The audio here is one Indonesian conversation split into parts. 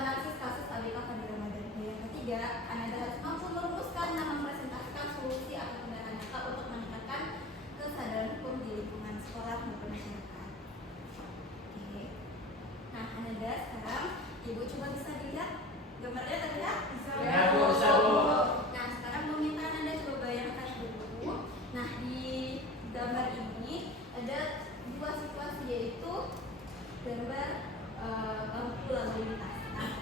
analisis kasus ABK pada Ramadan. Yang ketiga, Anda harus mampu merumuskan dan mempresentasikan solusi atau tindakan nyata untuk meningkatkan kesadaran hukum di lingkungan sekolah maupun masyarakat. Oke. Nah, Anda sekarang Ibu coba bisa dilihat gambarnya terlihat? Ya, Bu, bisa, Bu. Nah, sekarang meminta Anda coba bayangkan dulu. Nah, di gambar ini ada dua situasi, yaitu gambar lampu lalu lintas. Nah,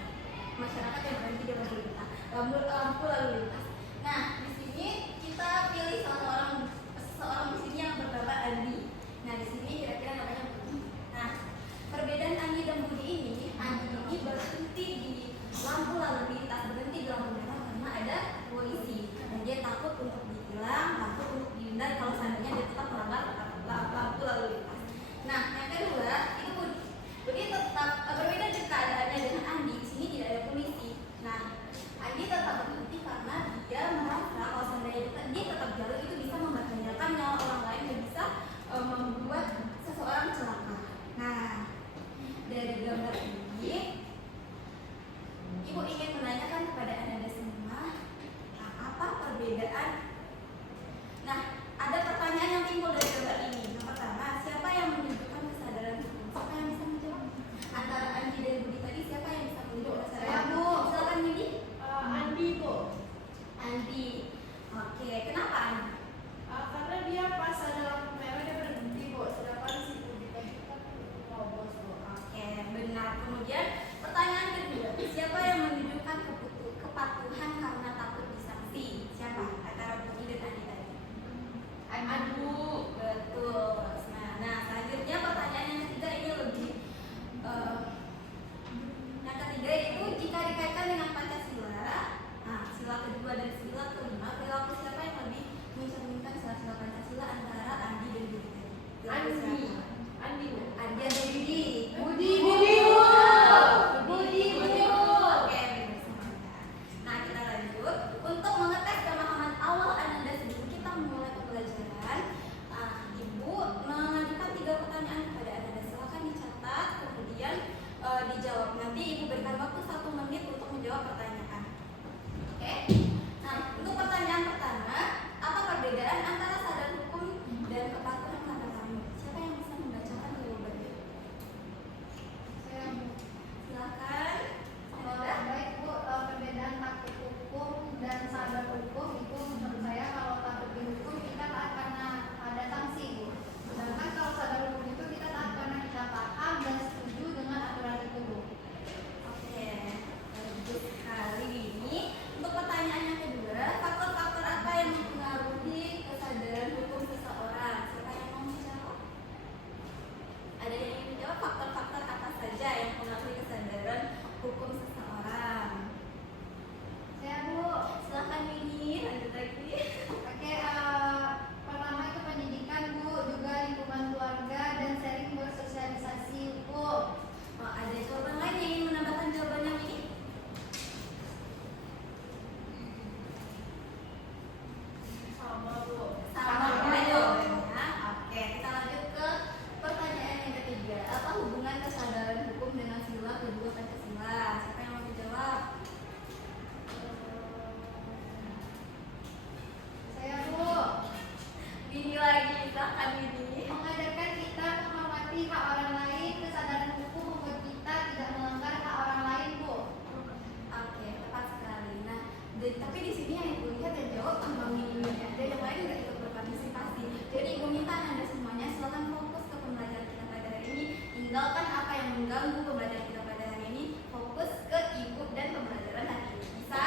masyarakat yang berhenti di lalu lintas, lampu lalu lintas. Nah, di sini kita pilih seseorang di sini yang bernama Andi. Nah, di sini kira-kira namanya Budi. Nah, perbedaan Andi dan Budi ini, Andi ini berhenti di lampu lalu lintas, berhenti di lampu merah karena ada polisi dan dia takut untuk ditilang, takut untuk dihindar kalau seandainya dia tetap melanggar lampu lalu lintas. Nah, yang kedua itu Budi tetap berbeda keadaannya dengan Andi. Di sini tidak ada polisi. Nah, Andi tetap berhenti karena dia merasa kalau seandainya dia tetap jalan itu bisa membahayakan nyawa orang lain dan bisa membuat seseorang celaka. Nah, dari gambar ini Ibu ingin menanyakan kepada Anda semua, apa perbedaan? Nah, ada pertanyaan yang timbul dari gambar ini. Yang pertama, siapa yang menunjukkan kesadaran hukum? Siapa yang bisa menjawab? Antara Andi dan Budi tadi, siapa yang bisa menunjukkan kesadaran hukum? Bu. Silakan Budi. Andi, Bu. Andi. Oke, kenapa Andi? Karena dia pas ada lampu merah dia berhenti, Bu. Sedangkan si Budi tadi kan terobos, Bu. Oke, benar. Kemudian pertanyaan kedua, siapa yang menunjukkan kepatuhan karena takut disanksi? Siapa? Antara Budi dan Andi tadi. Aduh. Betul. Nah, selanjutnya pertanyaan yang ketiga ini lebih yang ketiga itu jika dikaitkan dengan Pancasila, nah sila kedua dan sila kelima, perilaku siapa yang lebih mencerminkan sila-sila Pancasila antara Andi dan Budi tadi? Perilaku siapa? Andi, Bu. Andi atau Budi? Budi, Bu. Budi, Oke, benar semuanya. Nah, kita lanjut. Untuk mengetes pemahaman awal Anda sebelum kita memulai pembelajaran, Ibu mengajukan 3 pertanyaan kepada Anda. Silakan dicatat, kemudian dijawab. Nanti Ibu berikan waktu 1 menit untuk menjawab pertanyaan. Oke? Nah, untuk pertanyaan pertama, apa perbedaan antara sadar hukum dan kepatuhan karena takut? Siapa yang bisa membacakan jawabannya? Saya, Bu. Silakan. Baik, Bu. Perbedaan takut hukum dan sadar hukum itu menurut saya kalau takut dihukum kita taat karena ada sanksi, Bu. Sedangkan kalau sadar hukum itu kita taat karena kita paham dan setuju dengan aturan itu, Bu. Oke, bagus sekali. Ini untuk pertanyaan yang kedua, faktor-faktor apa yang mempengaruhi kesadaran hukum seseorang? Siapa yang mau menjawab? Ada yang ingin menjawab faktor-faktor apa saja yang mempengaruhi kesadaran hukum seseorang? Saya, Bu. Silakan Winnie, lanjut lagi. Oke, pertama itu pendidikan, Bu, juga lingkungan keluarga dan sering bersosialisasi, Bu. Oh, ada jawaban lain yang ingin menambahkan jawabannya Winnie? Sama, Bu. Sama jawabannya. Oke, kita lanjut ke pertanyaan yang ketiga. Apa hubungan kesadaran hukum dengan sila kedua Pancasila? Siapa yang mau menjawab? Saya, Bu. Winnie lagi, silakan Winnie. Mengajarkan kita menghormati hak orang lain, kesadaran hukum membuat kita tidak melanggar hak orang lain, Bu. Oke, tepat sekali. Nah, tapi di sini yang Ibu lihat yang jawab cuma Winnie aja, yang lain nggak ikut berpartisipasi. Jadi Ibu minta Anda semuanya silakan fokus ke pembelajaran kita pada hari ini. Tinggalkan apa yang mengganggu pembelajaran kita pada hari ini. Fokus ke Ibu dan pembelajaran hari ini. Bisa?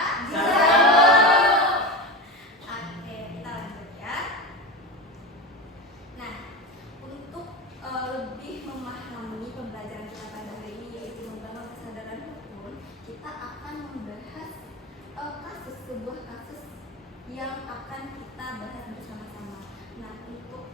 Oke, kita lanjut ya. Nah, untuk lebih memahami pembelajaran kita pada hari ini, yaitu membangun kesadaran hukum, kita akan membahas sebuah kasus yang akan kita bahas bersama-sama. Nah, untuk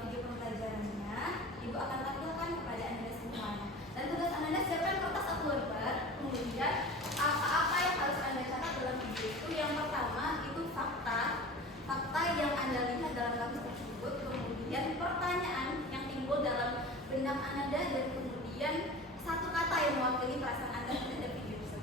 video pembelajarannya, Ibu akan tampilkan kepada Anda semuanya. Dan tugas Anda siapkan kertas atau lembar, kemudian apa-apa yang harus Anda catat dalam video itu. Yang pertama itu fakta yang Anda lihat dalam kasus tersebut, kemudian pertanyaan yang timbul dalam benak Anda, dan kemudian satu kata yang mewakili perasaan Anda terhadap video tersebut.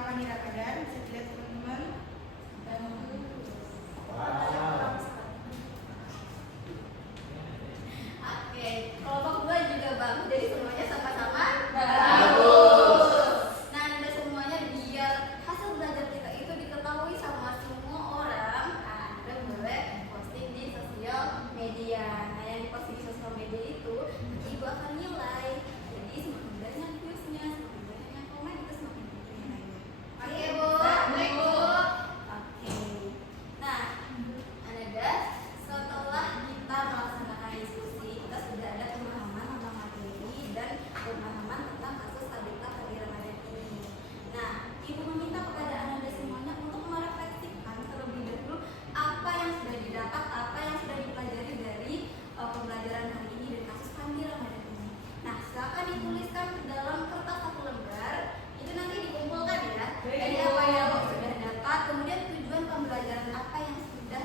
Fani Ramadan, bisa dilihat teman-teman. Oke, kelompok 2 juga bagus, jadi semuanya sama-sama Bagus. Nah, Anda semuanya biar hasil belajar kita itu diketahui sama semua orang, Anda boleh posting di sosial media. Nah, yang diposting di sosial media itu Ibu akan nilai. Jadi semakin banyak viewsnya, semakin banyak yang komen, itu semakin tinggi nilainya. Oke, Bu. Baik, Bu. Oke. Nah, Anda setelah kita melaksanakan diskusi, kita sudah ada pemahaman tentang materi dan pemahaman tentang kasus Tabita Fani Ramadan ini. Nah, Ibu meminta kepada Anda semuanya untuk merefleksikan terlebih dahulu apa yang sudah didapat, apa yang sudah dipelajari dari pembelajaran hari ini dan kasus Fani Ramadan ini. Nah, silakan dituliskan ke dalam kertas satu lembar. Itu nanti dikumpulkan ya. Dari apa yang sudah dapat, kemudian tujuan pembelajaran apa yang sudah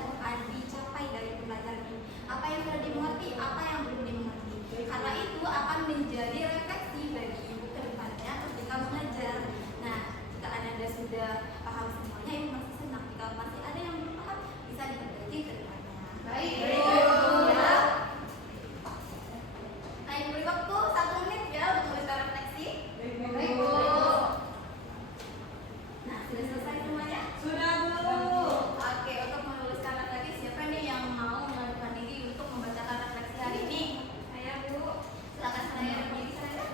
dicapai dari pembelajaran ini, apa yang sudah dimengerti, apa yang belum dimengerti. Karena itu akan menjadi refleksi bagi Ibu ke depannya ketika mengajar. Nah, jika Anda sudah paham semuanya, Ibu masih senang. Jika masih ada yang belum paham, bisa diperbaiki ke depannya. Baik, Baik, Bu. ya. Nah, Ibu beri waktu 1 menit ya untuk menuliskan refleksi. Baik, Bu. Nah, sudah selesai semuanya? Sudah, Bu. Oke, untuk menuliskan refleksi, siapa nih yang mau mengajukan diri untuk membacakan refleksi hari ini? Saya, Bu. Silakan saya berdiri saya.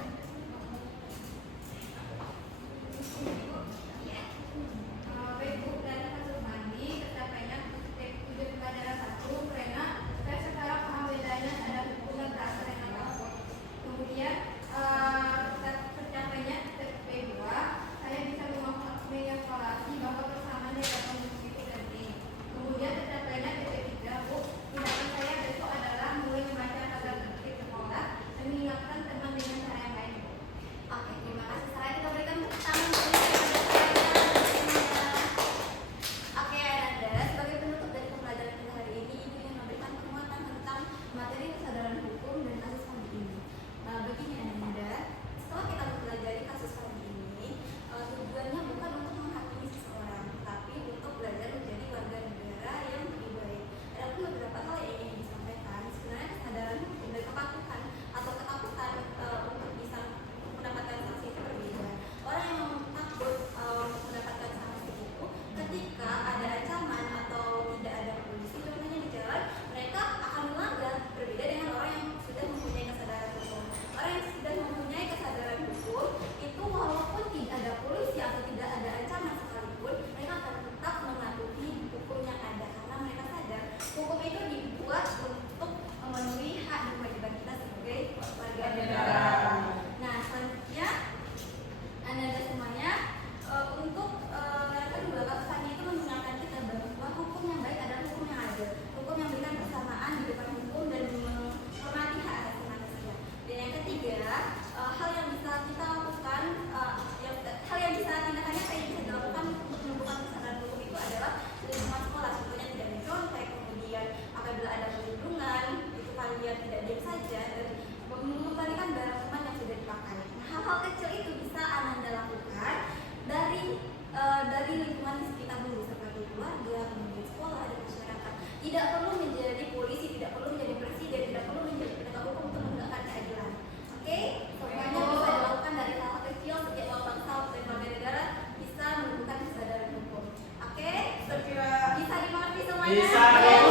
Iya. Baik, Bu. Dari kasus mandi tercapainya tujuan pelajaran 1 karena saya sekarang paham bedanya ada hukum dan tak serena takut. Kemudian tercapainya P2, saya bisa mengevaluasi bahwa kesamaan dalam kondisi itu penting. Kemudian tercapainya PP3, Bu. Tindakan saya besok adalah mulai membaca tata tertib sekolah dan mengingatkan teman dengan cara yang baik, Bu. Oke, terima kasih. Sekarang kita berikan tepuk tangan dulu kepada saya. Oke, Anda sebagai penutup dari pembelajaran kita hari ini, Ibu ingin memberikan penguatan tentang materi kesadaran hukum dan kasus Fani ini. Begini Anda, setelah kita mempelajari kasus Fani ini, tujuannya bukan untuk menghakimi seseorang, tapi untuk belajar menjadi warga negara yang lebih baik. Ada pun beberapa hal yang ingin disampaikan. Sebenarnya kesadaran hukum dan kepatuhan atau ketakutan untuk bisa mendapatkan sanksi itu berbeda. Orang yang takut untuk mendapatkan sanksi itu ketika ada ancaman atau tidak ada polisi contohnya di jalan, mereka akan melanggar. Berbeda dengan orang yang sudah mempunyai kesadaran hukum. Orang yang sudah mempunyai kesadaran hukum itu walaupun tidak ada polisi atau tidak ada ancaman sekalipun, mereka akan tetap mematuhi hukum yang ada karena mereka sadar hukum itu dibuat untuk memenuhi hak dan kewajiban kita sebagai warga negara. Nah, selanjutnya Anda semuanya untuk yang kedua, kasus Fani itu mengingatkan kita bahwa hukum yang baik adalah hukum yang adil, hukum yang memberikan kesamaan di depan hukum dan menghormati hak asasi manusia. Dan yang ketiga, hal yang bisa kita lakukan, hal yang bisa tindakannya kayak bisa dilakukan untuk menumbuhkan kesadaran hukum itu adalah lingkungan sekolah, contohnya tidak mencontek, kemudian apabila ada perlindungan itu kalian tidak diam saja dan mengembalikan barang teman yang sudah dipakai. Nah, hal-hal kecil itu bisa Anda lakukan dari lingkungan di sekitar dulu seperti keluarga, kemudian sekolah dan masyarakat. Tidak perlu menjadi polisi, tidak perlu menjadi presiden, tidak perlu menjadi penegak hukum untuk menegakkan keadilan. Oke, semuanya bisa dilakukan dari hal kecil setiap bangsa dan warga negara bisa menumbuhkan kesadaran hukum. Oke, bisa dimengerti semuanya? Bisa, Bu.